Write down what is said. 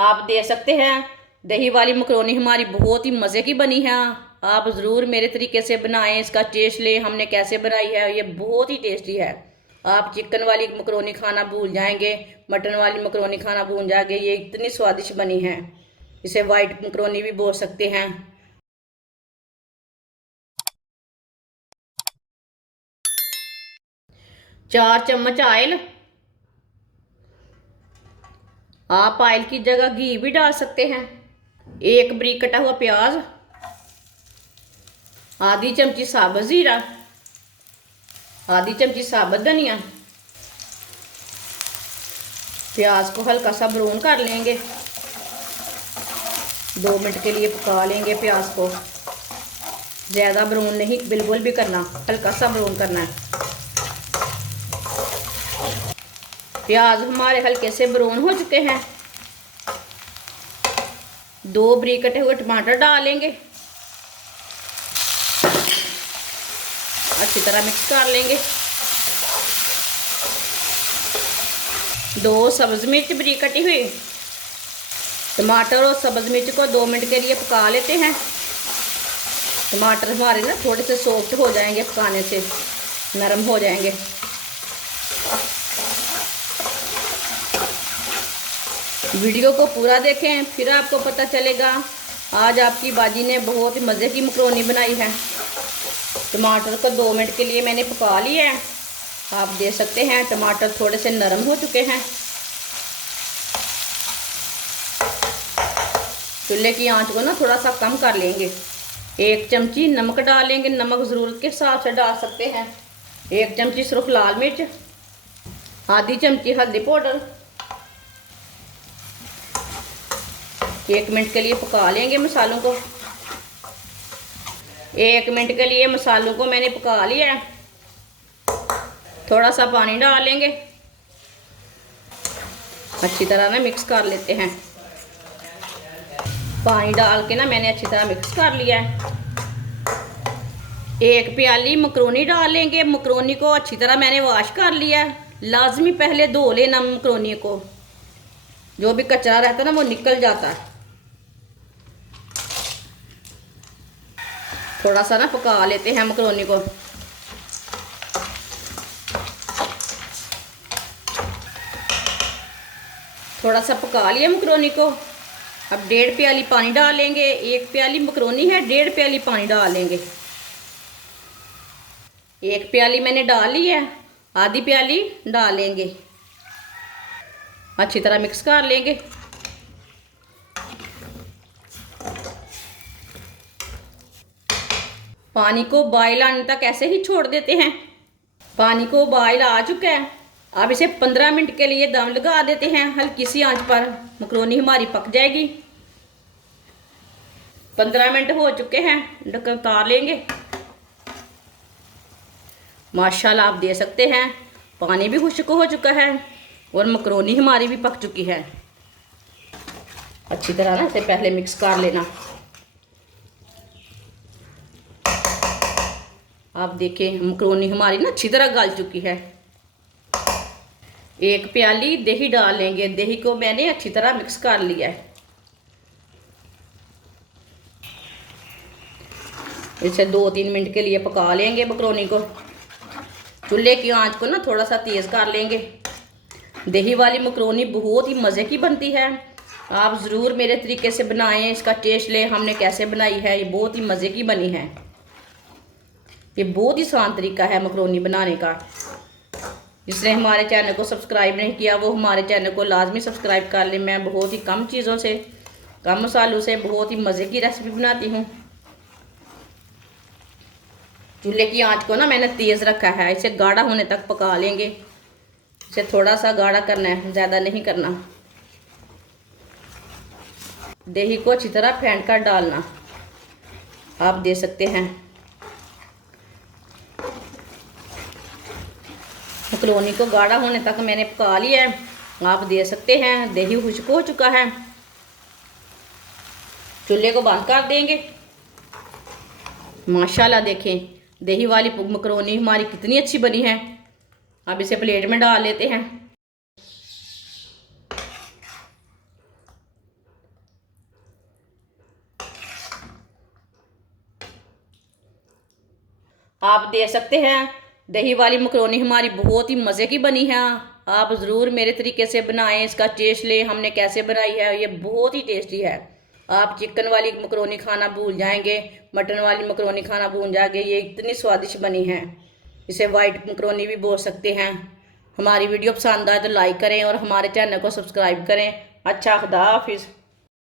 आप देख सकते हैं दही वाली मकरोनी हमारी बहुत ही मज़े की बनी है। आप ज़रूर मेरे तरीके से बनाएं, इसका टेस्ट लें हमने कैसे बनाई है। ये बहुत ही टेस्टी है। आप चिकन वाली मकरोनी खाना भूल जाएंगे, मटन वाली मकरोनी खाना भूल जाएंगे। ये इतनी स्वादिष्ट बनी है। इसे वाइट मकरोनी भी बोल सकते हैं। 4 चम्मच ऑयल। आप ऑयल की जगह घी भी डाल सकते हैं। एक बारीक कटा हुआ प्याज, आधी चमची साबुत जीरा, आधी चमची साबुत धनिया। प्याज को हल्का सा ब्राउन कर लेंगे। 2 मिनट के लिए पका लेंगे प्याज को। ज़्यादा ब्राउन नहीं बिल्कुल भी करना, हल्का सा ब्राउन करना है। प्याज हमारे हल्के से ब्राउन हो चुके हैं। 2 बारीक कटे हुए टमाटर डालेंगे। अच्छी तरह मिक्स कर लेंगे। 2 सब्ज़ मिर्च बारीक कटी हुई। टमाटर और सब्ज़ मिर्च को 2 मिनट के लिए पका लेते हैं। टमाटर हमारे ना थोड़े से सॉफ्ट हो जाएंगे, पकाने से नरम हो जाएंगे। वीडियो को पूरा देखें, फिर आपको पता चलेगा। आज आपकी बाजी ने बहुत ही मज़े की मकरोनी बनाई है। टमाटर को 2 मिनट के लिए मैंने पका लिया है। आप देख सकते हैं टमाटर थोड़े से नरम हो चुके हैं। चूल्हे की आंच को ना थोड़ा सा कम कर लेंगे। 1 चमची नमक डालेंगे। नमक ज़रूरत के हिसाब से डाल सकते हैं। 1 चमची सिर्फ लाल मिर्च, आधी चमची हल्दी पाउडर। 1 मिनट के लिए पका लेंगे मसालों को। 1 मिनट के लिए मसालों को मैंने पका लिया है। थोड़ा सा पानी डाल लेंगे। अच्छी तरह ना मिक्स कर लेते हैं। पानी डाल के ना मैंने अच्छी तरह मिक्स कर लिया है। 1 प्याली मकरोनी डाल लेंगे। मकरोनी को अच्छी तरह मैंने वॉश कर लिया है। लाजमी पहले धो लेना मकरोनी को, जो भी कचरा रहता है ना वो निकल जाता है। थोड़ा सा ना पका लेते हैं मकरोनी को। थोड़ा सा पका लिया मकरोनी को। अब 1.5 प्याली पानी डाल लेंगे। 1 प्याली मकरोनी है, 1.5 प्याली पानी डाल लेंगे। 1 प्याली मैंने डाल ली है, आधी प्याली डाल लेंगे। अच्छी तरह मिक्स कर लेंगे। पानी को बॉयल आने तक ऐसे ही छोड़ देते हैं। पानी को बॉयल आ चुका है। अब इसे 15 मिनट के लिए दम लगा देते हैं हल्की सी आंच पर। मकरोनी हमारी पक जाएगी। 15 मिनट हो चुके हैं, ढक्कन उतार लेंगे। माशाल्लाह आप देख सकते हैं पानी भी खुश्क हो चुका है और मकरोनी हमारी भी पक चुकी है। अच्छी तरह ना इसे पहले मिक्स कर लेना। आप देखें मकरोनी हमारी ना अच्छी तरह गल चुकी है। 1 प्याली दही डाल लेंगे। दही को मैंने अच्छी तरह मिक्स कर लिया है। इसे 2-3 मिनट के लिए पका लेंगे मकरोनी को। चूल्हे की आंच को ना थोड़ा सा तेज़ कर लेंगे। दही वाली मकरोनी बहुत ही मज़े की बनती है। आप ज़रूर मेरे तरीके से बनाएं, इसका टेस्ट लें हमने कैसे बनाई है। ये बहुत ही मज़े की बनी है। ये बहुत ही आसान तरीका है मकरोनी बनाने का। जिसने हमारे चैनल को सब्सक्राइब नहीं किया वो हमारे चैनल को लाजमी सब्सक्राइब कर ले। मैं बहुत ही कम चीज़ों से, कम मसालों से बहुत ही मज़े की रेसिपी बनाती हूँ। चूल्हे की आंच को ना मैंने तेज़ रखा है। इसे गाढ़ा होने तक पका लेंगे। इसे थोड़ा सा गाढ़ा करना है, ज़्यादा नहीं करना। दही को अच्छी तरह फेंट कर डालना। आप दे सकते हैं मकरोनी को गाढ़ा होने तक मैंने पका लिया है। आप दे सकते हैं दही खुश्क हो चुका है। चूल्हे को बंद कर देंगे। माशाल्लाह देखें दही वाली मकरोनी हमारी कितनी अच्छी बनी है। अब इसे प्लेट में डाल लेते हैं। आप देख सकते हैं दही वाली मकरोनी हमारी बहुत ही मज़े की बनी है। आप ज़रूर मेरे तरीके से बनाएं, इसका टेस्ट लें हमने कैसे बनाई है, ये बहुत ही टेस्टी है। आप चिकन वाली मकरोनी खाना भूल जाएंगे, मटन वाली मकरोनी खाना भूल जाएंगे, ये इतनी स्वादिष्ट बनी है। इसे वाइट मकरोनी भी बोल सकते हैं। हमारी वीडियो पसंद आए तो लाइक करें और हमारे चैनल को सब्सक्राइब करें। अच्छा, खुदा हाफिज़।